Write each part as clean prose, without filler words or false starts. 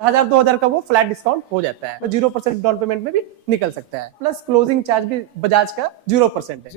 1000-2000 का वो flat discount हो जाता है, 0% डाउन पेमेंट में भी निकल सकता है। प्लस क्लोजिंग चार्ज भी बजाज का 0% है।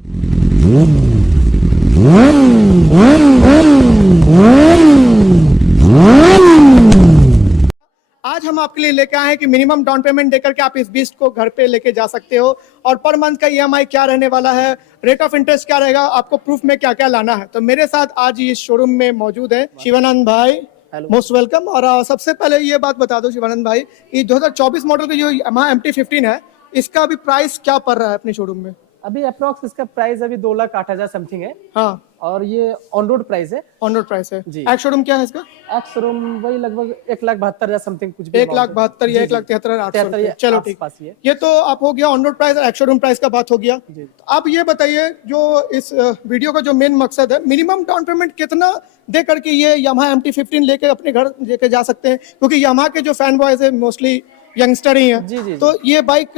आज हम आपके लिए लेके आए हैं कि मिनिमम डाउन पेमेंट देकर के आप इस बीस्ट को घर पे लेके जा सकते हो और पर मंथ का ईएमआई क्या रहने वाला है, रेट ऑफ इंटरेस्ट क्या रहेगा, आपको प्रूफ में क्या क्या लाना है। तो मेरे साथ आज इस शोरूम में मौजूद है शिवानंद भाई, मोस्ट वेलकम। और सबसे पहले ये बात बता दो शिवानंद भाई, ये 2024 मॉडल का जो यामाहा MT-15 है, इसका अभी प्राइस क्या पड़ रहा है अपने शोरूम में? अभी अप्रोक्स इसका प्राइस अभी 2,08,000 समथिंग है। हाँ, और ये ऑन रोड प्राइस है। ऑन रोड प्राइस है जी। एक्स शोरूम क्या है इसका? एक्स शोरूम वही लगभग 1,72,000 समथिंग कुछ भी 1,72,000 या 1,73,800। चलो ठीक, ये तो आप हो गया ऑन रोड प्राइस और एक्स शोरूम प्राइस का बात हो गया। तो आप ये बताइए, जो इस वीडियो का जो मेन मकसद है, मिनिमम डाउन पेमेंट कितना दे करके ये यामाहा MT-15 लेके अपने घर लेके जा सकते हैं? क्योंकि यामाहा के जो फैन बॉयज है मोस्टली यंगस्टर ही हैं। जी। तो ये बाइक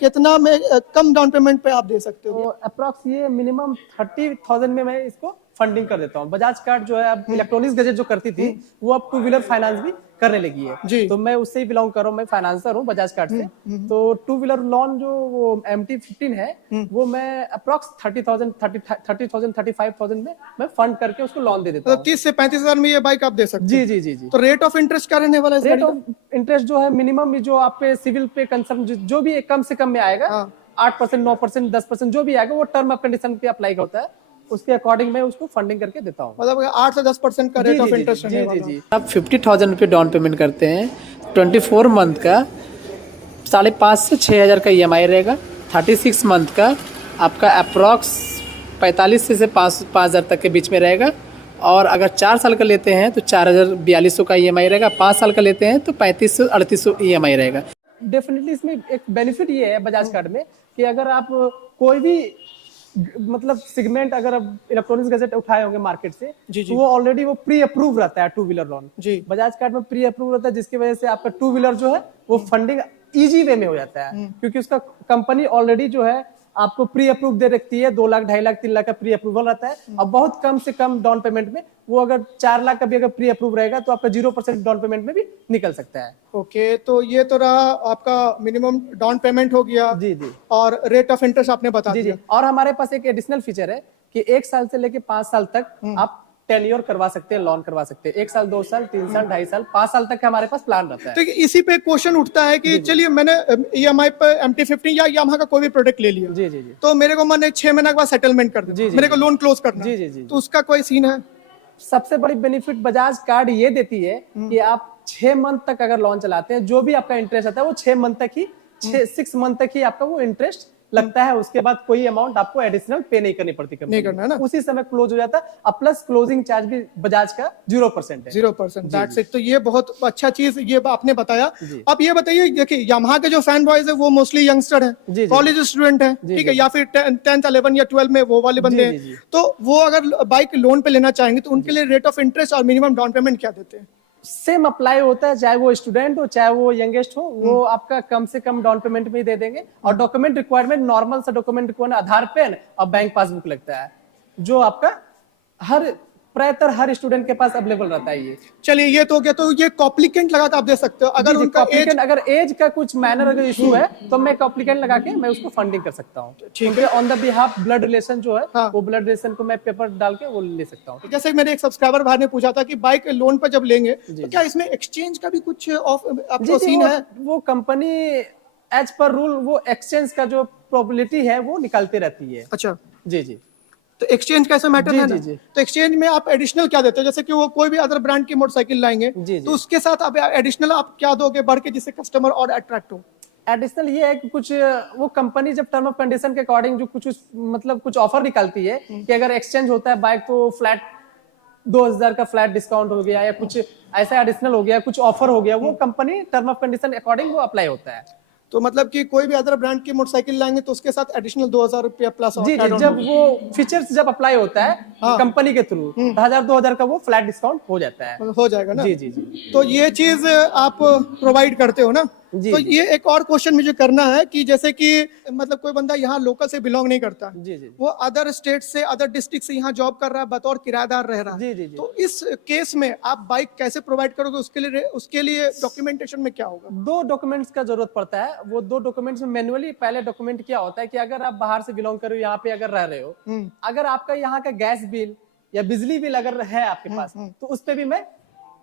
कितना में कम डाउन पेमेंट पे आप दे सकते हो? तो अप्रोक्स ये मिनिमम 30,000 में मैं इसको फंडिंग कर देता हूँ। बजाज कार्ड जो है अब इलेक्ट्रॉनिक्स गैजेट जो करती थी वो अब 2 व्हीलर फाइनेंस भी करने लगी है जी। तो मैं उससे ही बिलोंग कर रहा हूँ, मैं फाइनेंसर हूँ बजाज कार्ड से। तो 2 व्हीलर लोन जो वो MT-15 है वो मैं अप्रोक्स 30,000 35,000 में मैं फंड करके उसको लोन दे देता हूँ। 30 से 35,000 में ये बाइक आप दे सकते हैं? जी। तो रेट ऑफ इंटरेस्ट क्या रहने वाला है? रेट ऑफ इंटरेस्ट जो है मिनिमम जो आप पे सिविल पे कंसर्न जो भी कम से कम में आएगा, 8%, 9%, 10% जो भी आएगा वो टर्म ऑफ कंडीशन पे अप्लाई होता है, उसके अकॉर्डिंग मैं उसको फंडिंग करके देता हूँ। मतलब 8 से 10% का रेट ऑफ इंटरेस्ट रहने वाला है। आप 50,000 रुपये डाउन पेमेंट करते हैं, 24 मंथ का 5,500 से 6,000 का EMI रहेगा। 36 मंथ का आपका अप्रॉक्स 45 से 5,000 तक के बीच में रहेगा। और अगर 4 साल का लेते हैं तो 4,4200 का EMI रहेगा। 5 साल का लेते हैं तो 3,500-3,800 EMI रहेगा। डेफिनेटली इसमें एक बेनिफिट ये है बजाज कार्ड में कि अगर आप कोई भी मतलब सेगमेंट अगर आप इलेक्ट्रॉनिक्स गैजेट उठाए होंगे मार्केट से तो वो ऑलरेडी वो प्री अप्रूव रहता है 2 व्हीलर लोन। बजाज कार्ड में प्री अप्रूव रहता है, जिसकी वजह से आपका 2 व्हीलर जो है वो फंडिंग इजी वे में हो जाता है, क्योंकि उसका कंपनी ऑलरेडी जो है आपको प्री अप्रूव दे रखती है। 2 लाख, 2.5 लाख, 3 लाख का प्री अप्रूवल रहता है और बहुत कम से कम डाउन पेमेंट में वो अगर 4 लाख का भी अगर प्री अप्रूव रहेगा तो आपका 0% डाउन पेमेंट में भी निकल सकता है। ओके, तो ये तो रहा आपका मिनिमम डाउन पेमेंट हो गया। जी। और रेट ऑफ इंटरेस्ट आपने बता दिया। और हमारे पास एक एडिशनल फीचर है कि 1 साल से लेके 5 साल तक आप टेन्योर करवा सकते हैं, लोन करवा सकते हैं। 1 साल, 2 साल, 3 साल, 2.5 साल, 5 साल तक हमारे पास प्लान रहता है। तो इसी पे क्वेश्चन उठता है कि चलिए मैंने EMI पे MT-15 या यामाहा का कोई भी प्रोडक्ट ले लिया। जी। तो मेरे को मैंने 6 महीने के बाद सेटलमेंट कर दिया, मेरे को लोन क्लोज करना। जी। तो उसका कोई सीन है? सबसे बड़ी बेनिफिट बजाज कार्ड ये देती है कि आप 6 मंथ तक अगर लोन चलाते हैं, जो भी आपका इंटरेस्ट आता है वो 6 मंथ तक ही 6 मंथ तक ही आपका वो इंटरेस्ट लगता है। उसके बाद कोई अमाउंट आपको एडिशनल पे नहीं करनी पड़ती, नहीं करना है ना, उसी समय क्लोज हो जाता है। और प्लस क्लोजिंग चार्ज भी बजाज का 0% है। 0%, दैट्स इट। तो ये बहुत अच्छा चीज ये आपने बताया। अब ये बताइए, देखिए यामाहा के जो फैन बॉयज है वो मोस्टली यंगस्टर हैं, कॉलेज स्टूडेंट हैं, ठीक है, या फिर 10th, 11 या 12 में वो वाले बंदे हैं। तो वो अगर बाइक लोन पे लेना चाहेंगे तो उनके लिए रेट ऑफ इंटरेस्ट और मिनिमम डाउन पेमेंट क्या देते हैं? सेम अप्लाई होता है, चाहे वो स्टूडेंट हो चाहे वो यंगेस्ट हो, वो आपका कम से कम डाउन पेमेंट में ही दे देंगे। और डॉक्यूमेंट रिक्वायरमेंट नॉर्मल सा डॉक्यूमेंट रिक्वायरमेंट आधार पेन और बैंक पासबुक लगता है, जो आपका प्रायतर हर स्टूडेंट के पास अवेलेबल रहता है। ये चलिए, ये तो क्या, तो ये कॉप्लिकेंट लगा के आप दे सकते हो। अगर उनका एज का कुछ मैनर अगर इशू है तो मैं कॉप्लिकेंट लगा के मैं उसको फंडिंग कर सकता हूँ। ठीक है, on the behalf blood relation जो है वो ब्लड रिलेशन को मैं पेपर डाल के वो ले सकता हूँ। जैसे मेरे एक सब्सक्राइबर भाई ने पूछा था कि बाइक लोन पर जब लेंगे तो क्या इसमें एक्सचेंज का भी कुछ आपको सीन है? वो कंपनी एज पर रूल वो एक्सचेंज का जो प्रोबेबिलिटी है वो निकालती रहती है। अच्छा, जी। तो एक्सचेंज कैसे मैटर है ना? तो एक्सचेंज में आप एडिशनल क्या देते हो? जैसे कि वो कोई भी अदर ब्रांड की मोटरसाइकिल लाएंगे तो उसके साथ आप एडिशनल आप क्या दोगे बढ़ के, जिससे कस्टमर और अट्रैक्ट हो? एडिशनल ये है कि कुछ वो कंपनी जब टर्म ऑफ कंडीशन के अकॉर्डिंग जो कुछ ऑफर निकालती है कि अगर एक्सचेंज होता है बाइक तो फ्लैट 2,000 का फ्लैट डिस्काउंट हो गया या कुछ ऐसा एडिशनल हो गया, कुछ ऑफर हो गया, वो company term of condition according वो अप्लाई होता है। तो मतलब कि कोई भी अदर ब्रांड की मोटरसाइकिल लाएंगे तो उसके साथ एडिशनल 2,000 रुपया प्लस जी, जब वो फीचर्स जब अप्लाई होता है कंपनी के थ्रू 1,000-2,000 का वो फ्लैट डिस्काउंट हो जाता है, हो जाएगा ना? जी। तो ये चीज आप प्रोवाइड करते हो ना? जी, तो जी। ये एक और क्वेश्चन मुझे करना है कि जैसे कि मतलब कोई बंदा यहाँ लोकल से बिलोंग नहीं करता, जी, जी। वो अदर स्टेट से, अदर डिस्ट्रिक्ट से यहाँ जॉब कर रहा है, बतौर किराएदार रह रहा है, जी, जी, जी। तो इस केस में आप बाइक कैसे प्रोवाइड करोगे? उसके लिए डॉक्यूमेंटेशन में क्या होगा? 2 डॉक्यूमेंट्स का जरूरत पड़ता है। वो 2 डॉक्यूमेंट्स में मैनुअली पहले डॉक्यूमेंट क्या होता है कि अगर आप बाहर से बिलोंग कर रहे हो, यहाँ पे अगर रह रहे हो, अगर आपका यहाँ का गैस बिल या बिजली बिल अगर है आपके पास, तो उस पे भी मैं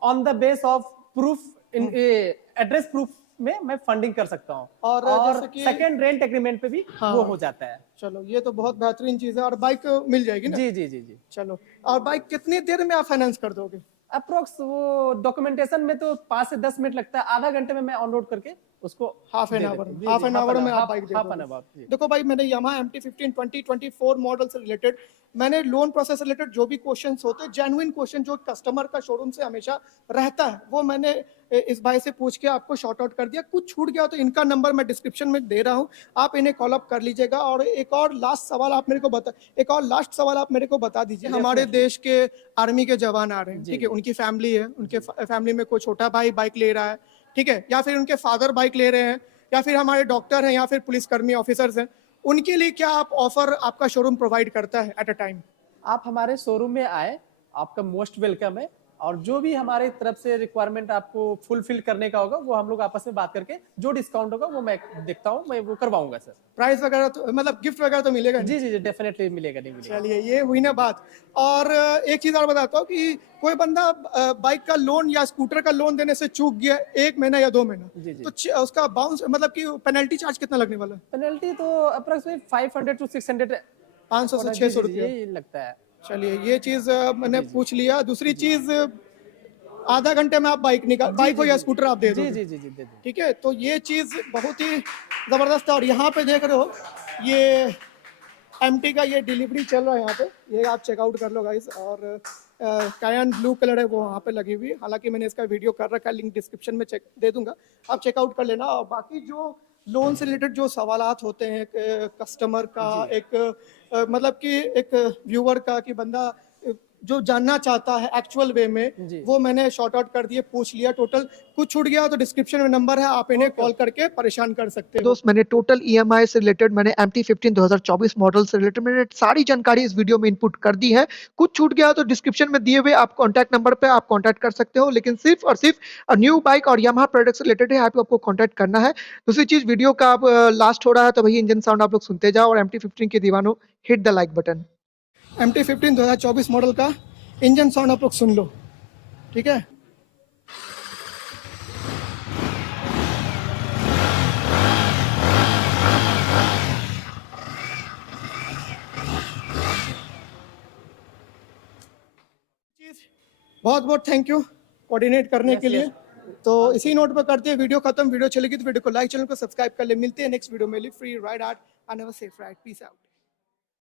on the base of proof in address proof में मैं फंडिंग कर सकता हूँ। और और जैसे कि सेकंड रेंट एग्रीमेंट पे भी वो हो जाता है। चलो ये तो बहुत बेहतरीन चीज है, और बाइक मिल जाएगी ना? जी, जी, जी, जी। चलो, और बाइक कितनी देर में आप फाइनेंस कर दोगे? अप्रोक्स वो डॉक्यूमेंटेशन में तो 5 से 10 मिनट लगता है, आधा घंटे में मैं ऑन रोड करके उसको हाफ एन दे आवर देता हूँ। जी, हाफ जी, एन आवर में आप बाइक दे हाफ एन दोगे। आवर। जी। देखो भाई, मैंने Yamaha MT-15 2024 मॉडल से रिलेटेड, मैंने लोन प्रोसेस से रिलेटेड जो भी क्वेश्चंस होते हैं, जेन्युइन क्वेश्चन जो कस्टमर का शोरूम से हमेशा रहता है, वो मैंने इस भाई से पूछ के आपको शॉर्ट आउट कर दिया। कुछ छूट गया तो इनका नंबर मैं डिस्क्रिप्शन में दे रहा हूँ, आप इन्हें कॉल अप कर लीजिएगा। और एक और लास्ट सवाल आप मेरे को बता दीजिए। हमारे देश के आर्मी के जवान आ रहे हैं, ठीक है, उनकी फैमिली है, उनके फैमिली में कोई छोटा भाई बाइक ले रहा है, ठीक है, या फिर उनके फादर बाइक ले रहे हैं, या फिर हमारे डॉक्टर हैं, या फिर पुलिसकर्मी ऑफिसर्स हैं, उनके लिए क्या आप ऑफर आपका शोरूम प्रोवाइड करता है एट अ टाइम? आप हमारे शोरूम में आए, आपका मोस्ट वेलकम है। और जो भी हमारे तरफ से रिक्वायरमेंट आपको फुलफिल करने का होगा, वो हम लोग आपस में बात करके जो डिस्काउंट होगा वो मैं देखता हूँ, मैं वो करवाऊंगा सर। प्राइस वगैरह तो मतलब गिफ्ट वगैरह तो मिलेगा नहीं? जी, जी, जी, डेफिनेटली मिलेगा, नहीं मिलेगा। चलिए, ये हुई ना बात। और एक चीज और बताता हूँ कि कोई बंदा बाइक का लोन या स्कूटर का लोन देने से चूक गया 1 महीना या 2 महीना, जी, जी। तो उसका बाउंस मतलब कि पेनल्टी चार्ज कितना लगने वाला है? पेनल्टी तो अप्रोक्सीमेट 500 टू 600 500 से 600 रुपया। यही लगता है। चलिए, ये चीज मैंने पूछ लिया। दूसरी चीज, आधा घंटे में आप बाइक हो या स्कूटर आप दे जी, दोगे? जी, जी, जी, दे दो। ठीक है, तो ये चीज बहुत ही जबरदस्त है। और यहाँ पे देख रहे हो, ये MT का ये डिलीवरी चल रहा है यहाँ पे, ये आप चेकआउट कर लो गाइस। और कायन ब्लू कलर है वो वहाँ पे लगी हुई है, हालांकि मैंने इसका वीडियो कर रखा है, लिंक डिस्क्रिप्शन में चेक दे दूंगा, आप चेकआउट कर लेना। और बाकी जो लोन से रिलेटेड जो सवालात होते हैं कस्टमर का, एक मतलब कि एक व्यूअर का, कि बंदा जो जानना चाहता है एक्चुअल वे में, वो मैंने शॉर्ट आउट कर दिए, पूछ लिया। टोटल कुछ छूट गया तो डिस्क्रिप्शन में नंबर है, आप इन्हें कॉल करके परेशान कर सकते हो। दोस्त, मैंने टोटल EMI से रिलेटेड, मैंने MT-15 2024 मॉडल से रिलेटेड मैंने सारी जानकारी इस वीडियो में इनपुट कर दी है। कुछ छूट गया तो डिस्क्रिप्शन में दिए हुए आप कॉन्टैक्ट नंबर पे आप कॉन्टैक्ट कर सकते हो, लेकिन सिर्फ और सिर्फ न्यू बाइक और Yamaha प्रोडक्ट से रिलेटेड है, आपको कॉन्टैक्ट करना है। दूसरी चीज, वीडियो का आप लास्ट हो रहा है तो भैया इंजन साउंड आप लोग सुनते जाओ, और MT-15 के दीवानों hit the like button. MT-15 2024 model का इंजन साउंड आप लोग सुन लो, ठीक है। बहुत बहुत थैंक यू कोऑर्डिनेट करने के लिए। तो इसी नोट पर करते हैं वीडियो खत्म। वीडियो चलेगी तो वीडियो को लाइक, चैनल को सब्सक्राइब कर ले। मिलते हैं नेक्स्ट वीडियो में। Live free, ride hard, and have a safe ride. Peace out.